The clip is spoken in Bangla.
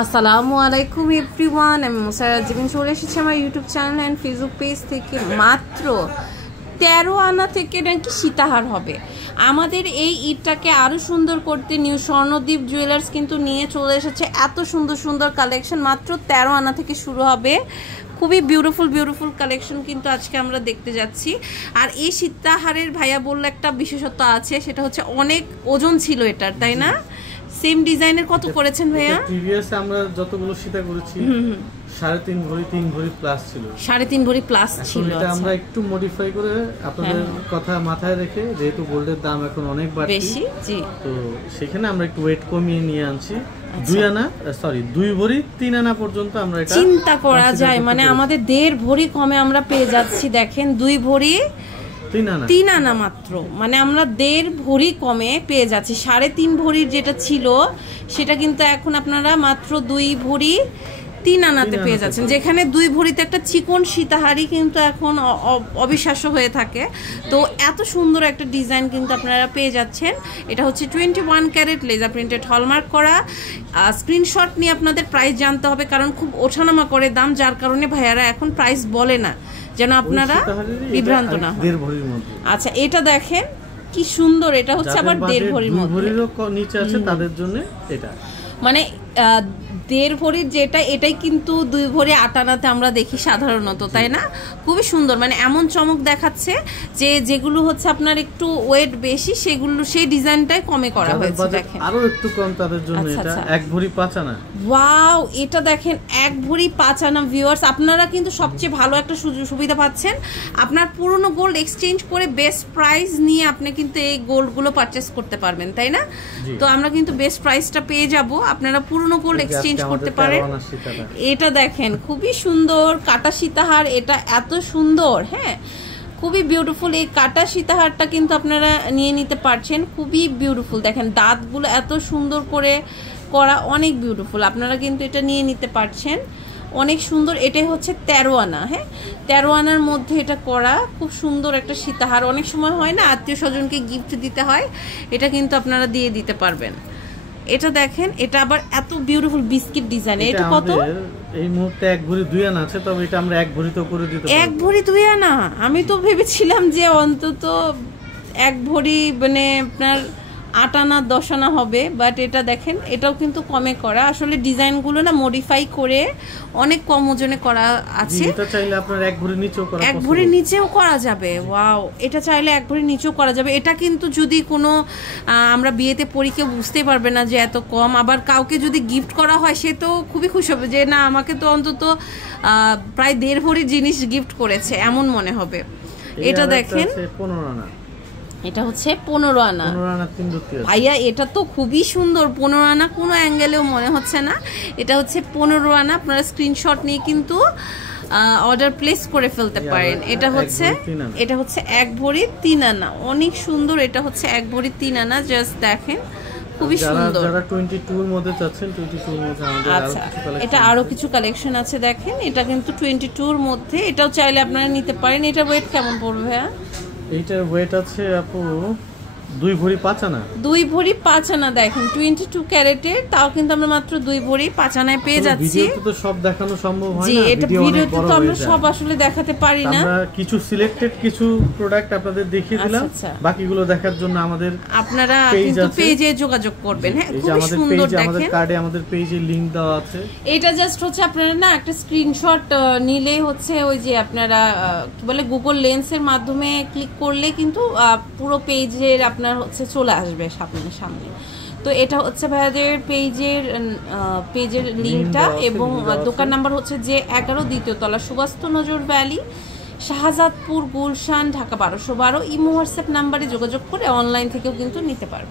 আসসালামু আলাইকুম এভরিওয়ান, আমি মুসারাত জীবন চলে এসেছি আমার YouTube channel and Facebook page থেকে। মাত্র 13 আনা থেকে নাকি সীতাহার হবে। আমাদের এই ঈদটাকে আরও সুন্দর করতে নিউ স্বর্ণদ্বীপ জুয়েলার্স কিন্তু নিয়ে চলে এসেছে এত সুন্দর সুন্দর কালেকশন। মাত্র 13 আনা থেকে শুরু হবে। খুবই বিউটিফুল কালেকশন কিন্তু আজকে আমরা দেখতে যাচ্ছি। আর এই সীতাহারের ভাইয়া বললে একটা বিশেষত্ব আছে, সেটা হচ্ছে অনেক ওজন ছিল এটার, তাই না? সেম ডিজাইনের কত করেছেন ভাইয়া? প্রিভিয়াসে আমরা যতগুলো সীতা করেছি 3.5 ভরি 3 ভরি প্লাস ছিল, 3.5 ভরি প্লাস ছিল। এটা আমরা একটু মডিফাই করে আপনাদের কথা মাথায় রেখে, যেহেতু গোল্ডের দাম এখন অনেক বেশি, জি, তো সেখানে আমরা একটু ওয়েট কমিয়ে নিয়ে আনছি। 2 ভরি 3 আনা পর্যন্ত আমরা এটা চিন্তা করা যায়, মানে আমাদের 1.5 ভরি কমে আমরা পেয়ে যাচ্ছি। দেখেন 2 ভরি 3 আনা মাত্র, মানে আমরা 1.5 ভরি কমে পেয়ে যাচ্ছি। 3.5 ভরির যেটা ছিল সেটা কিন্তু এখন আপনারা মাত্র 2 ভরি 3 আনাতে পেয়ে যাচ্ছেন, যেখানে 2 ভরিতে একটা চিকন সীতাহারি কিন্তু এখন অবিশ্বাস্য হয়ে থাকে। তো এত সুন্দর একটা ডিজাইন কিন্তু আপনারা পেয়ে যাচ্ছেন। এটা হচ্ছে 21 ক্যারেট লেজার প্রিন্টেড হলমার্ক করা। স্ক্রিনশট নিয়ে আপনাদের প্রাইস জানতে হবে, কারণ খুব ওঠানামা করে দাম, যার কারণে ভাইয়ারা এখন প্রাইস বলে না, যেন আপনারা বিভ্রান্ত না হন। আচ্ছা, এটা দেখেন কি সুন্দর, এটা হচ্ছে আবার 1.5 ভরির মধ্যে, নিচে আছে তাদের জন্য এটা, মানে 1.5 ভরির যেটা, এটাই কিন্তু 2 ভরি 8 আনাতে আমরা দেখি সাধারণত, তাই না? খুবই সুন্দর, মানে এমন চমক দেখাচ্ছে যে যেগুলো হচ্ছে আপনার একটু ওয়েট বেশি, সেগুলো সেই ডিজাইনটাই কমে করা হয়েছে। দেখেন আরো একটু কম তাদের জন্য এটা 1 ভরি 5 আনা। ওয়াও, এটা দেখেন 1 ভরি 5 আনা। ভিউয়ার্স, আপনারা কিন্তু সবচেয়ে ভালো একটা সুবিধা পাচ্ছেন। আপনার পুরনো গোল্ড এক্সচেঞ্জ করে বেস্ট প্রাইস নিয়ে আপনি কিন্তু এই গোল্ডগুলো পারচেস করতে পারবেন, তাই না? তো আমরা কিন্তু বেস্ট প্রাইসটা পেয়ে যাব, আপনারা পুরনো গোল্ড এক্সচেঞ্জ করতে পারেন। এটা দেখেন খুবই সুন্দর কাটা সীতাহার, এটা এত সুন্দর, হ্যাঁ খুবই বিউটিফুল। এই কাটা সীতাহারটা কিন্তু আপনারা নিয়ে নিতে পারছেন, খুবই বিউটিফুল। দেখেন দাঁতগুলো এত সুন্দর করে করা, অনেক বিউটিফুল। আপনারা কিন্তু এটা নিয়ে নিতে পারছেন, অনেক সুন্দর। এটাই হচ্ছে 13 আনা, হ্যাঁ 13 আনার মধ্যে এটা করা, খুব সুন্দর একটা সীতাহার। অনেক সময় হয় না আত্মীয় স্বজনকে গিফট দিতে হয়, এটা কিন্তু আপনারা দিয়ে দিতে পারবেন। এটা দেখেন, এটা আবার এত বিউটিফুল বিস্কিট ডিজাইন। এটা কত? এই মুহূর্তে 1 ভরি 2 আনা আছে, তবে এটা আমরা 1 ভরি তো করে দিতে পারবো। 1 ভরি 2 আনা? আমি তো ভেবেছিলাম যে অন্তত 1 ভরি মানে আপনার 8 আনা 10 আনা হবে, বাট এটা দেখেন এটাও কিন্তু কমে করা। আসলে ডিজাইনগুলো না মডিফাই করে অনেক কম ওজনে করা আছে। এটা চাইলে আপনার 1 ভরি নিচেও করা, 1 ভরি নিচেও করা যাবে। ওয়াও, এটা চাইলে 1 ভরি নিচেও করা যাবে। এটা কিন্তু যদি কোনো আমরা বিয়েতে পরি, কেউ বুঝতেই পারবে না যে এত কম। আবার কাউকে যদি গিফট করা হয়, সে তো খুবই খুশি হবে যে না, আমাকে তো অন্তত প্রায় 1.5 ভরির জিনিস গিফট করেছে, এমন মনে হবে। এটা দেখেন 15 আনা, এটা হচ্ছে 15 আনা। ভাইয়া এটা তো খুবই সুন্দর। 15 আনা কোনো অ্যাঙ্গেলেও মনে হচ্ছে না। এটা হচ্ছে 15 আনা। আপনারা স্ক্রিনশট নিয়ে কিন্তু অর্ডার প্লেস করে ফেলতে পারেন। এটা হচ্ছে 1 ভরি 3 আনা, অনেক সুন্দর। এটা হচ্ছে 1 ভরি 3 আনা। জাস্ট দেখেন খুবই সুন্দর। যারা 22 এর মধ্যে চাচ্ছেন, 22 এর মধ্যে আমাদের আচ্ছা, এটা আরো কিছু কালেকশন আছে। দেখেন এটা কিন্তু 22 এর মধ্যে, এটাও চাইলে আপনারা নিতে পারেন। এটা ওয়েট কেমন পড়বে ভাইয়া? এইটার ওয়েট আছে আপু 2 ভরি 5 আনা। 2 ভরি 5 আনা। দেখেন 22 ক্যারেটের, তাও কিন্তু আমরা মাত্র 2 ভরি 5 আনায় পেয়ে যাচ্ছি। ভিডিওতে তো সব দেখানো সম্ভব হয় না, জি, এটা ভিডিওতে তো আমরা সব আসলে দেখাতে পারি না। আমরা কিছু সিলেক্টেড কিছু প্রোডাক্ট আপনাদের দেখিয়ে দিলাম, বাকিগুলো দেখার জন্য আপনারা কিন্তু পেজে যোগাযোগ করবেন। হ্যাঁ, খুব সুন্দর। দেখেন আমাদের কার্ডে আমাদের পেজে লিংক দেওয়া আছে। এটা জাস্ট হচ্ছে আপনারা না একটা স্ক্রিনশট নিলে হচ্ছে ওই যে আপনারা কি বলে গুগল লেন্সের মাধ্যমে ক্লিক করলে কিন্তু পুরো পেজের আপনার হচ্ছে চলে আসবে সামনে। তো এটা হচ্ছে ভাইয়াদের পেজের লিঙ্কটা, এবং দোকান নাম্বার হচ্ছে যে 11 দ্বিতীয় তলা, Subastu Nazar valley, Shahjadpur, Gulshan, Dhaka 1212। Imo WhatsApp নাম্বারে যোগাযোগ করে অনলাইন থেকেও কিন্তু নিতে পারবে।